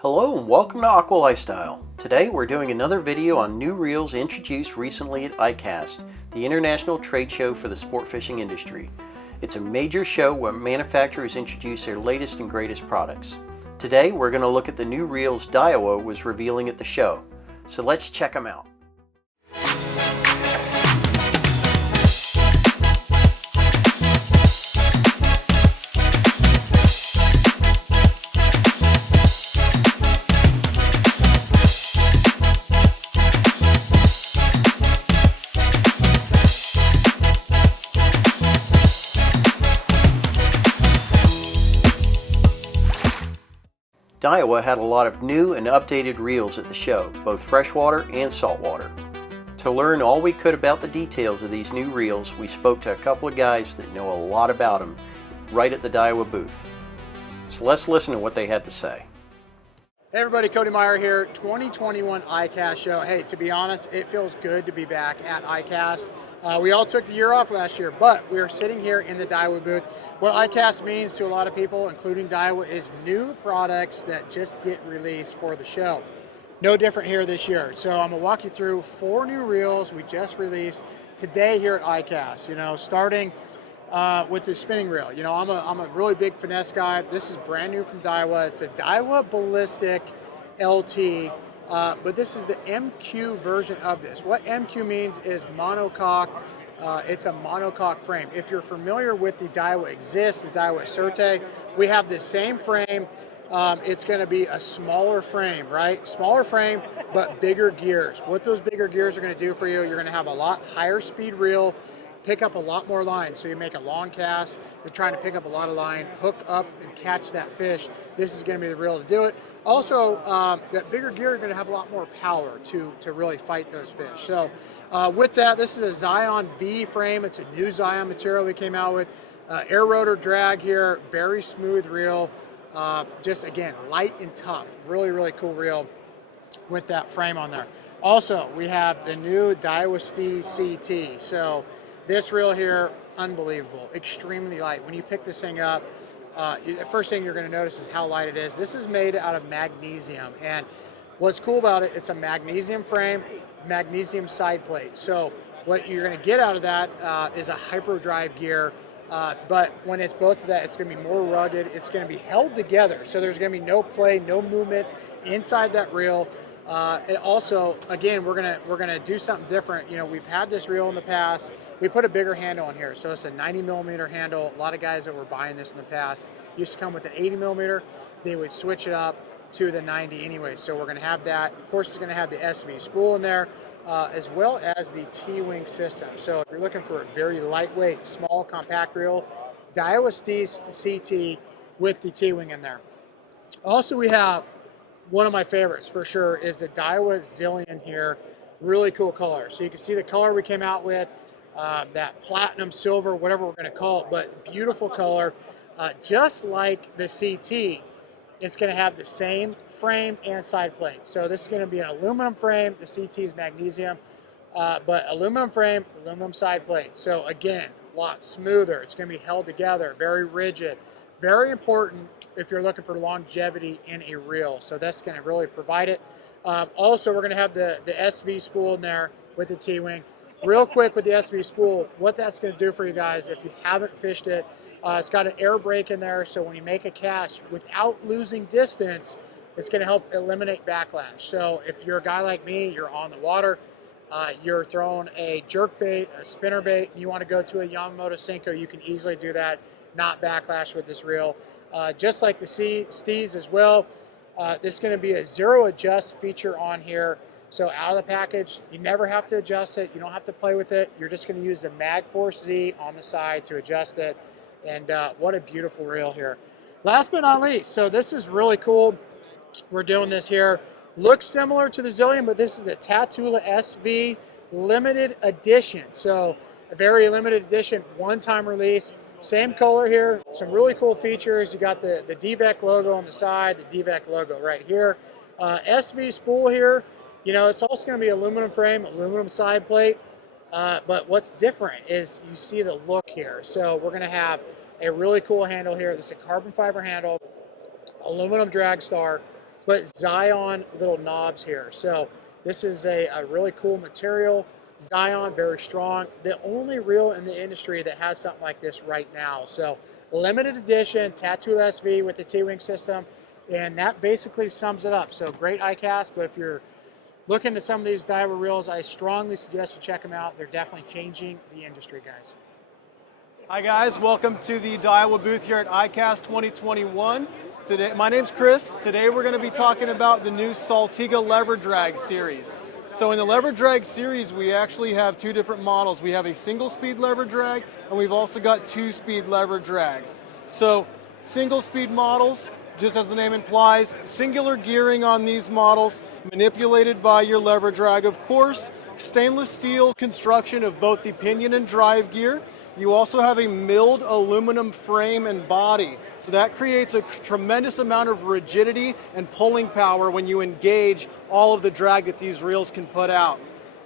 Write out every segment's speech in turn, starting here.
Hello and welcome to Aqua Lifestyle. Today we're doing another video on new reels introduced recently at ICAST, the international trade show for the sport fishing industry. It's a major show where manufacturers introduce their latest and greatest products. Today we're going to look at the new reels Daiwa was revealing at the show. So let's check them out. Daiwa had a lot of new and updated reels at the show, both freshwater and saltwater. To learn all we could about the details of these new reels, we spoke to a couple of guys that know a lot about them right at the Daiwa booth. So let's listen to what they had to say. Hey everybody, Cody Meyer here, 2021 ICAST show. Hey, to be honest, it feels good to be back at ICAST. We all took the year off last year, but we are sitting here in the Daiwa booth. What ICAST means to a lot of people, including Daiwa, is new products that just get released for the show. No different here this year. So I'm gonna walk you through 4 new reels we just released today here at ICAST. You know, starting with the spinning reel. You know, I'm a really big finesse guy. This is brand new from Daiwa. It's a Daiwa Ballistic LT. But this is the MQ version of this. What MQ means is monocoque. It's a monocoque frame. If you're familiar with the Daiwa Exist, the Daiwa Certe, we have the same frame. It's going to be a smaller frame, right? Smaller frame, but bigger gears. What those bigger gears are going to do for you, you're going to have a lot higher speed reel, pick up a lot more line. So you make a long cast, you're trying to pick up a lot of line, hook up and catch that fish. This is going to be the reel to do it. Also, that bigger gear, you're going to have a lot more power to really fight those fish. So with that, this is a Zion V frame. It's a new Zion material we came out with. Air rotor drag here, very smooth reel. Just again, light and tough. Really, really cool reel with that frame on there. Also, we have the new Daiwa Steez CT. So this reel here, unbelievable, extremely light. When you pick this thing up, the first thing you're going to notice is how light it is. This is made out of magnesium, and what's cool about it, it's a magnesium frame, magnesium side plate. So what you're going to get out of that is a hyperdrive gear, but when it's both of that, it's going to be more rugged. It's going to be held together, so there's going to be no play, no movement inside that reel. And also, again, we're gonna do something different. You know, we've had this reel in the past. We put a bigger handle on here, so it's a 90 millimeter handle. A lot of guys that were buying this in the past used to come with an 80 millimeter. They would switch it up to the 90 anyway. So we're gonna have that. Of course, it's gonna have the SV spool in there, as well as the T-wing system. So if you're looking for a very lightweight, small, compact reel, Daiwa Steez CT with the T-wing in there. Also, we have one of my favorites for sure is the Daiwa Zillion here. Really cool color. So you can see the color we came out with, that platinum silver, whatever we're going to call it, but beautiful color. Just like the CT, it's going to have the same frame and side plate. So this is going to be an aluminum frame. The CT is magnesium, but aluminum frame, aluminum side plate. So again, a lot smoother. It's going to be held together, very rigid. Very important if you're looking for longevity in a reel. So that's going to really provide it. Also, we're going to have the SV spool in there with the T-wing. Real quick with the SV spool, what that's going to do for you guys, if you haven't fished it, it's got an air brake in there, so when you make a cast without losing distance, it's going to help eliminate backlash. So if you're a guy like me, you're on the water, you're throwing a jerk bait, a spinner bait, and you want to go to a Yamamoto Senko, you can easily do that, not backlash with this reel. Just like the Steez as well, this is going to be a zero adjust feature on here. So out of the package, you never have to adjust it. You don't have to play with it. You're just going to use the MagForce Z on the side to adjust it. And what a beautiful reel here. Last but not least, so this is really cool. We're doing this here. Looks similar to the Zillion, but this is the Tatula SV limited edition. So a very limited edition, one-time release. Same color here, some really cool features. You got the DVEC logo on the side, the DVEC logo right here. SV spool here, you know, it's also going to be aluminum frame, aluminum side plate. But what's different is you see the look here. So we're going to have a really cool handle here. This is a carbon fiber handle, aluminum drag star, but Zion little knobs here. So this is a really cool material. Zion, very strong. The only reel in the industry that has something like this right now. So limited edition, Tattoo SV with the T-Wing system, and that basically sums it up. So great ICAST, but if you're looking to some of these Daiwa reels, I strongly suggest you check them out. They're definitely changing the industry, guys. Hi guys, welcome to the Daiwa booth here at ICAST 2021. Today, my name's Chris. Today we're going to be talking about the new Saltiga lever drag series. So in the lever drag series, we actually have two different models. We have a single speed lever drag, and we've also got 2-speed lever drags. So single speed models, just as the name implies, singular gearing on these models, manipulated by your lever drag, of course. Stainless steel construction of both the pinion and drive gear. You also have a milled aluminum frame and body. So that creates a tremendous amount of rigidity and pulling power when you engage all of the drag that these reels can put out.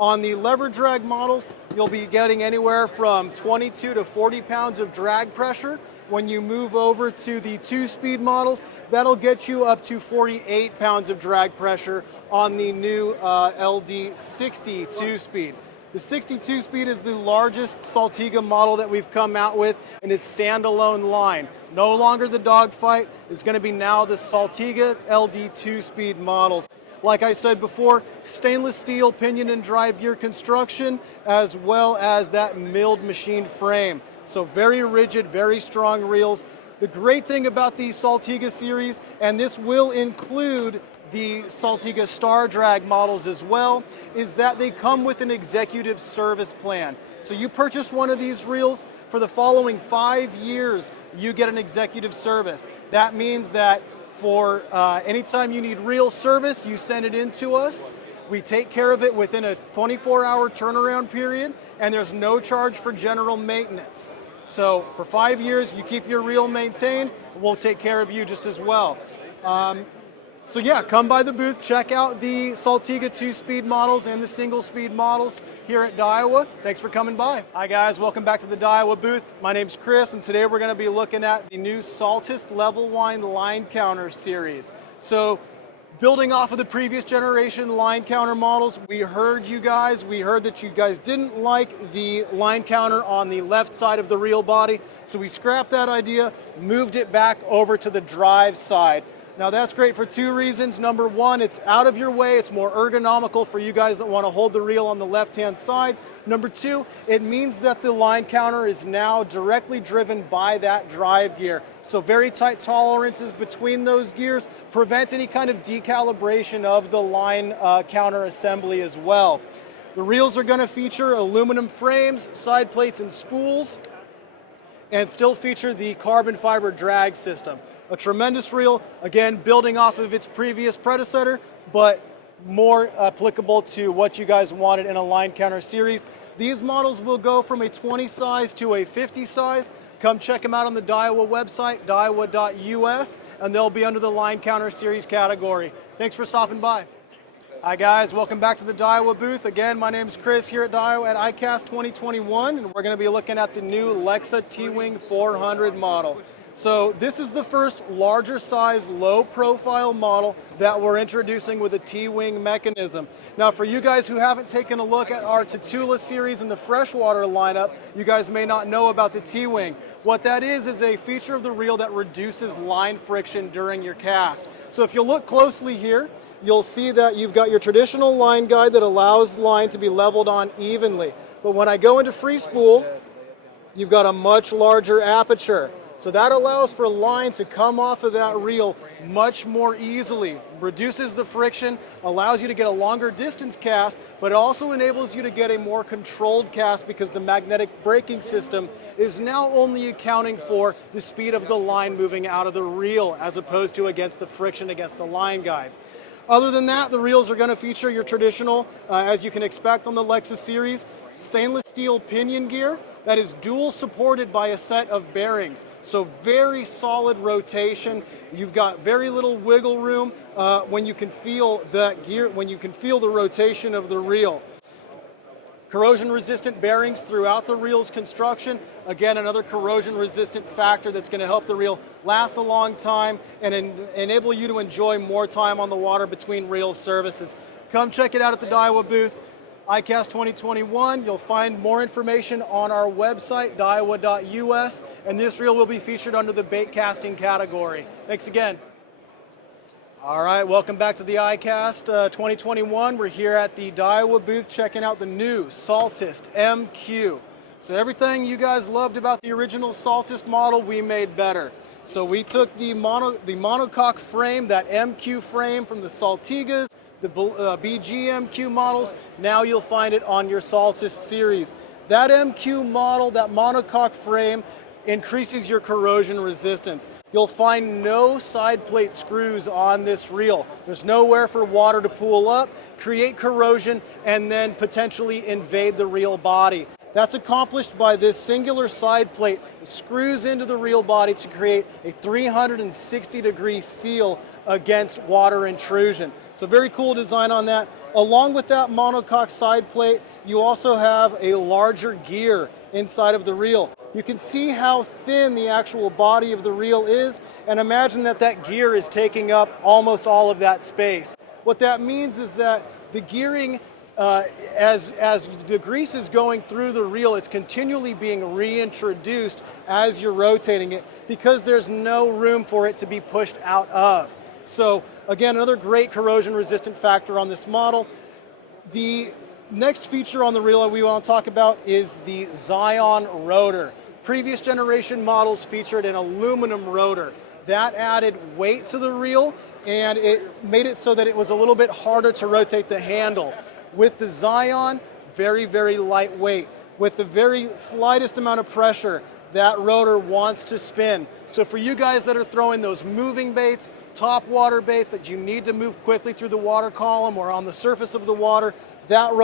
On the lever drag models, you'll be getting anywhere from 22 to 40 pounds of drag pressure. When you move over to the 2-speed models, that'll get you up to 48 pounds of drag pressure on the new LD60 2-speed. The 62-speed is the largest Saltiga model that we've come out with in its standalone line. No longer the dogfight, it's going to be now the Saltiga LD 2-speed models. Like I said before, stainless steel pinion and drive gear construction, as well as that milled machined frame. So very rigid, very strong reels. The great thing about the Saltiga series, and this will include the Saltiga Star Drag models as well, is that they come with an executive service plan. So you purchase one of these reels, for the following 5 years, you get an executive service. That means that for anytime you need reel service, you send it in to us. We take care of it within a 24-hour turnaround period, and there's no charge for general maintenance. So for 5 years, you keep your reel maintained, we'll take care of you just as well. So yeah, come by the booth, check out the Saltiga 2-speed models and the single-speed models here at Daiwa. Thanks for coming by. Hi guys, welcome back to the Daiwa booth. My name's Chris, and today we're going to be looking at the new Saltist Level Line Line Counter series. So building off of the previous generation line counter models, we heard that you guys didn't like the line counter on the left side of the reel body, so we scrapped that idea, moved it back over to the drive side. Now that's great for two reasons. Number one, it's out of your way. It's more ergonomical for you guys that want to hold the reel on the left-hand side. Number two, it means that the line counter is now directly driven by that drive gear. So very tight tolerances between those gears prevent any kind of decalibration of the line counter assembly as well. The reels are going to feature aluminum frames, side plates, and spools, and still feature the carbon fiber drag system. A tremendous reel, again, building off of its previous predecessor, but more applicable to what you guys wanted in a line counter series. These models will go from a 20 size to a 50 size. Come check them out on the Daiwa website, daiwa.us, and they'll be under the line counter series category. Thanks for stopping by. Hi guys, welcome back to the Daiwa booth. Again, my name's Chris here at Daiwa at ICAST 2021, and we're going to be looking at the new Lexa T-Wing 400 model. So this is the first larger size, low profile model that we're introducing with a T-Wing mechanism. Now for you guys who haven't taken a look at our Tatula series in the freshwater lineup, you guys may not know about the T-Wing. What that is a feature of the reel that reduces line friction during your cast. So if you look closely here, you'll see that you've got your traditional line guide that allows line to be leveled on evenly. But when I go into free spool, you've got a much larger aperture. So that allows for line to come off of that reel much more easily, reduces the friction, allows you to get a longer distance cast, but it also enables you to get a more controlled cast because the magnetic braking system is now only accounting for the speed of the line moving out of the reel as opposed to against the friction against the line guide. Other than that, the reels are going to feature your traditional, as you can expect on the Lexa series, stainless steel pinion gear that is dual supported by a set of bearings. So very solid rotation. You've got very little wiggle room when you can feel that gear, when you can feel the rotation of the reel. Corrosion resistant bearings throughout the reel's construction. Again, another corrosion resistant factor that's going to help the reel last a long time and enable you to enjoy more time on the water between reel services. Come check it out at the Daiwa booth, ICAST 2021. You'll find more information on our website, daiwa.us, and this reel will be featured under the bait casting category. Thanks again. All right, welcome back to the ICAST 2021. We're here at the Daiwa booth checking out the new Saltist MQ. So everything you guys loved about the original Saltist model, we made better. So we took the monocoque frame, that MQ frame from the Saltigas, the BG MQ models. Now you'll find it on your Saltist series. That MQ model, that monocoque frame, increases your corrosion resistance. You'll find no side plate screws on this reel. There's nowhere for water to pool up, create corrosion, and then potentially invade the reel body. That's accomplished by this singular side plate that screws into the reel body to create a 360-degree seal against water intrusion. So very cool design on that. Along with that monocoque side plate, you also have a larger gear inside of the reel. You can see how thin the actual body of the reel is, and imagine that that gear is taking up almost all of that space. What that means is that the gearing, as the grease is going through the reel, it's continually being reintroduced as you're rotating it because there's no room for it to be pushed out of. So again, another great corrosion resistant factor on this model. The next feature on the reel that we want to talk about is the Zion rotor. Previous generation models featured an aluminum rotor. That added weight to the reel and it made it so that it was a little bit harder to rotate the handle. With the Zion, very, very lightweight. With the very slightest amount of pressure, that rotor wants to spin. So for you guys that are throwing those moving baits, top water baits that you need to move quickly through the water column or on the surface of the water, that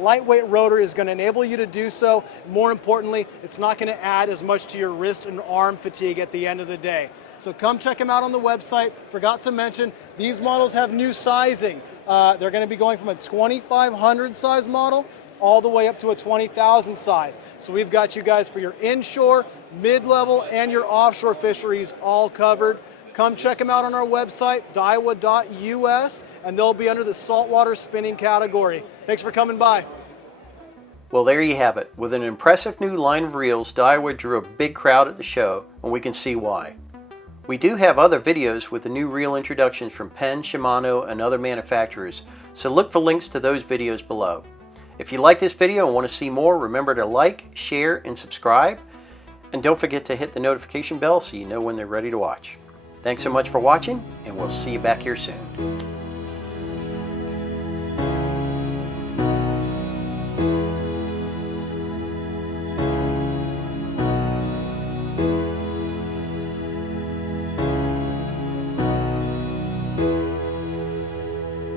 lightweight rotor is going to enable you to do so. More importantly, it's not going to add as much to your wrist and arm fatigue at the end of the day. So come check them out on the website. Forgot to mention, these models have new sizing. They're going to be going from a 2500 size model all the way up to a 20,000 size. So we've got you guys for your inshore, mid-level, and your offshore fisheries all covered. Come check them out on our website, daiwa.us, and they'll be under the saltwater spinning category. Thanks for coming by. Well, there you have it. With an impressive new line of reels, Daiwa drew a big crowd at the show, and we can see why. We do have other videos with the new reel introductions from Penn, Shimano, and other manufacturers, so look for links to those videos below. If you like this video and want to see more, remember to like, share, and subscribe. And don't forget to hit the notification bell so you know when they're ready to watch. Thanks so much for watching, and we'll see you back here soon.